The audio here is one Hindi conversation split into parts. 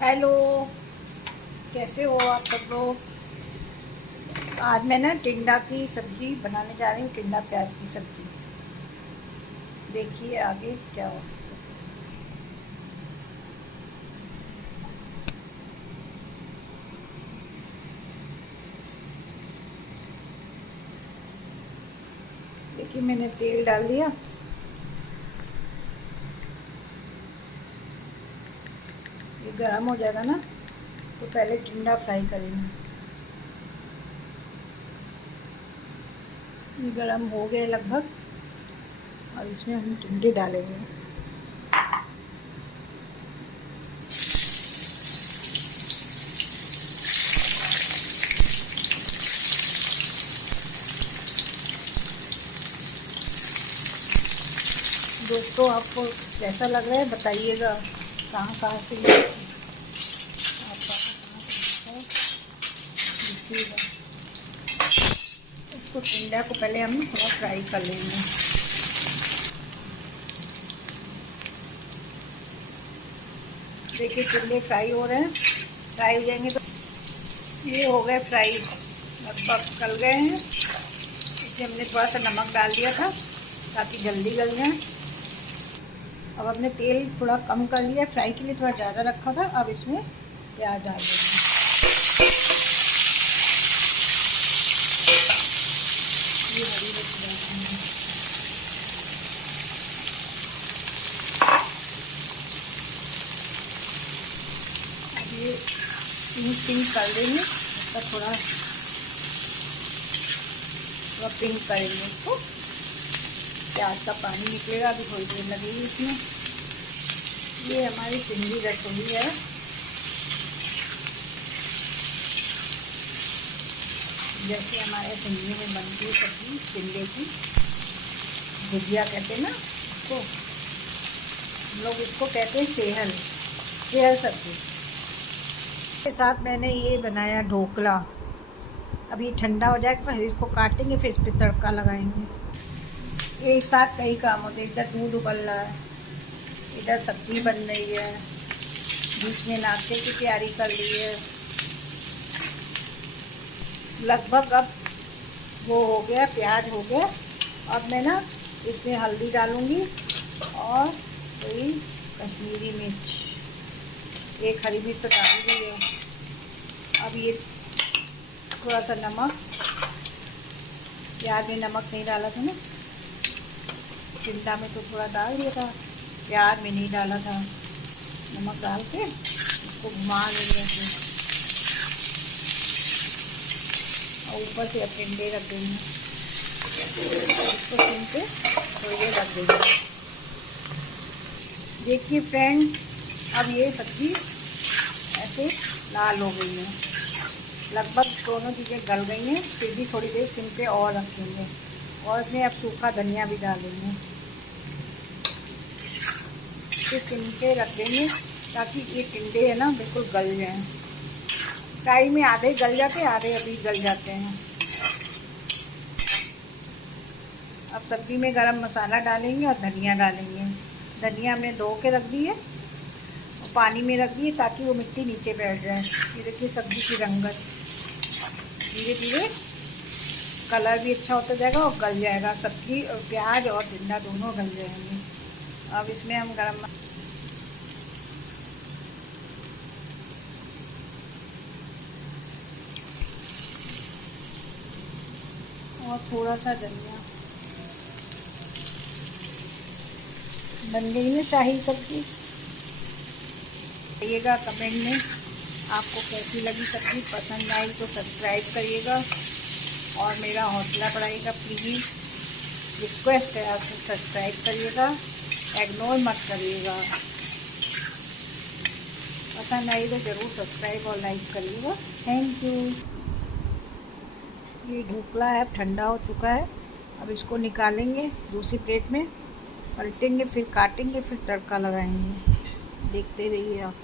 हेलो, कैसे हो आप सब लोग। आज मैं ना टिंडा की सब्ज़ी बनाने जा रही हूँ। टिंडा प्याज की सब्ज़ी, देखिए आगे क्या हो। देखिए मैंने तेल डाल दिया। ये गर्म हो जाएगा ना, तो पहले टिंडा फ्राई करेंगे। ये गर्म हो गए लगभग, और इसमें हम टिंडे डालेंगे। दोस्तों, आपको कैसा लग रहा है बताइएगा, कहाँ कहाँ से आप कहाँ से देखिएगा। इसको टिंडा को पहले हम थोड़ा फ्राई कर लेंगे। देखिए टिंडे फ्राई हो रहे हैं। फ्राई हो जाएंगे तो ये हो गए फ्राई, लगभग गल गए हैं। इसमें हमने थोड़ा सा नमक डाल दिया था ताकि जल्दी गल जाए। अब हमने तेल थोड़ा कम कर लिया, फ्राई के लिए थोड़ा ज़्यादा रखा था। अब इसमें प्याज डाल देंगे। ये हरी मिर्च डाल देंगे। अब ये पिंक कर देंगे, इसका थोड़ा पिंक करेंगे इसको। प्याज का पानी निकलेगा, अभी थोड़ी देर लगेगी इसमें। ये हमारी सिंधी रसोई है। जैसे हमारे सिंधी में बनती है सब्जी टिंडे की, भुजिया कहते हैं ना इसको, हम लोग इसको कहते हैं सेहल, सेहल सब्जी। के साथ मैंने ये बनाया ढोकला। अब ये ठंडा हो जाएगा, फिर इसको काटेंगे, फिर इस पर तड़का लगाएंगे। एक साथ कई काम होते, इधर दूध उबल रहा है, इधर सब्जी बन रही है, बीच में नाश्ते की तैयारी कर ली है। लगभग अब वो हो गया, प्याज हो गया। अब मैं ना इसमें हल्दी डालूँगी और वही कश्मीरी मिर्च, एक हरी मिर्च तो डाल दी है। अब ये थोड़ा सा नमक, प्याज में नमक नहीं डाला था ना, टिंडा में तो थोड़ा डाल दिया था, प्याज में नहीं डाला था। नमक डाल के इसको घुमा देंगे ऐसे, और ऊपर से अब टिंडे रख देंगे। इसको सिम पे थोड़ी देर रख देंगे। देखिए फ्रेंड, अब ये सब्ज़ी ऐसे लाल हो गई है, लगभग दोनों चीज़ें गल गई हैं। फिर भी थोड़ी देर सिम पे और रखेंगे, और इसमें अब सूखा धनिया भी डालेंगे। फिर सिम पे रख देंगे ताकि ये टिंडे है ना बिल्कुल गल जाएं। कढ़ाई में आधे गल जाते हैं, आधे अभी गल जाते हैं। अब सब्ज़ी में गरम मसाला डालेंगे और धनिया डालेंगे। धनिया हमने धो के रख दी है और पानी में रख दिए ताकि वो मिट्टी नीचे बैठ जाए। ये देखिए सब्ज़ी की रंगत, धीरे धीरे कलर भी अच्छा होता जाएगा और गल जाएगा। सब्ज़ी और प्याज और टिंडा दोनों गल जाएंगे। अब इसमें हम गरम और थोड़ा सा धनिया। बन गई ना शाही सब्ज़ी। करिएगा कमेंट में आपको कैसी लगी सब्ज़ी, पसंद आई तो सब्सक्राइब करिएगा और मेरा हौसला बढ़ाइएगा। प्लीज़ रिक्वेस्ट है आपसे, सब्सक्राइब करिएगा, इग्नोर मत करिएगा। पसंद आई तो ज़रूर सब्सक्राइब और लाइक करिएगा। Thank you. ये ढोकला है, अब ठंडा हो चुका है। अब इसको निकालेंगे दूसरी प्लेट में, पलटेंगे, फिर काटेंगे, फिर तड़का लगाएंगे। देखते रहिए आप।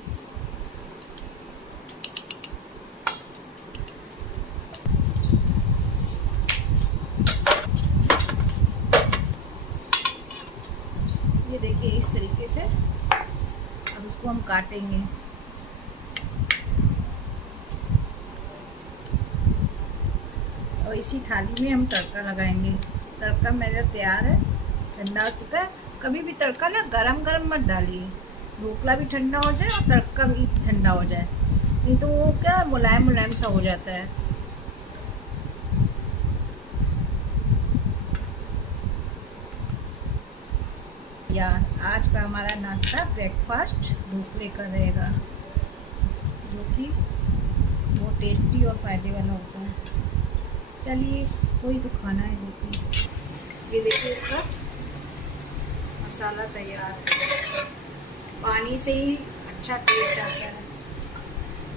ये देखिए इस तरीके से अब इसको हम काटेंगे। और इसी थाली में हम तड़का लगाएंगे। तड़का मेरा तैयार है, ठंडा हो चुका है। कभी भी तड़का ना गरम गरम मत डालिए, ढोकला भी ठंडा हो जाए और तड़का भी ठंडा हो जाए, नहीं तो वो क्या मुलायम मुलायम सा हो जाता है। यार आज का हमारा नाश्ता ब्रेकफास्ट ढोकले का रहेगा, जो कि बहुत टेस्टी और फ़ायदे वाला होता है। चलिए कोई तो खाना है दो पीस। ये देखिए इसका मसाला तैयार है। पानी से ही अच्छा टेस्ट आता है।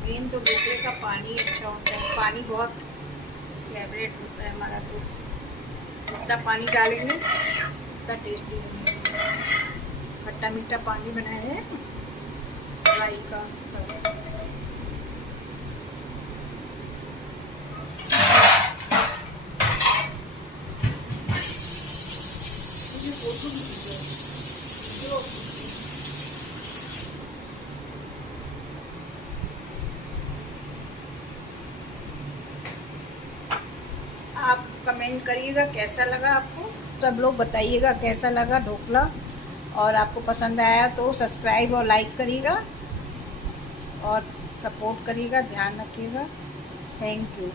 मेन तो ढोकले का पानी अच्छा होता है, पानी बहुत फेवरेट होता है हमारा। तो जितना पानी डालेंगे उतना टेस्टी बनेगा। खट्टा मीठा पानी बनाया है राई का। आप कमेंट करिएगा कैसा लगा आपको, सब लोग बताइएगा कैसा लगा ढोकला। और आपको पसंद आया तो सब्सक्राइब और लाइक करिएगा और सपोर्ट करिएगा, ध्यान रखिएगा। Thank you.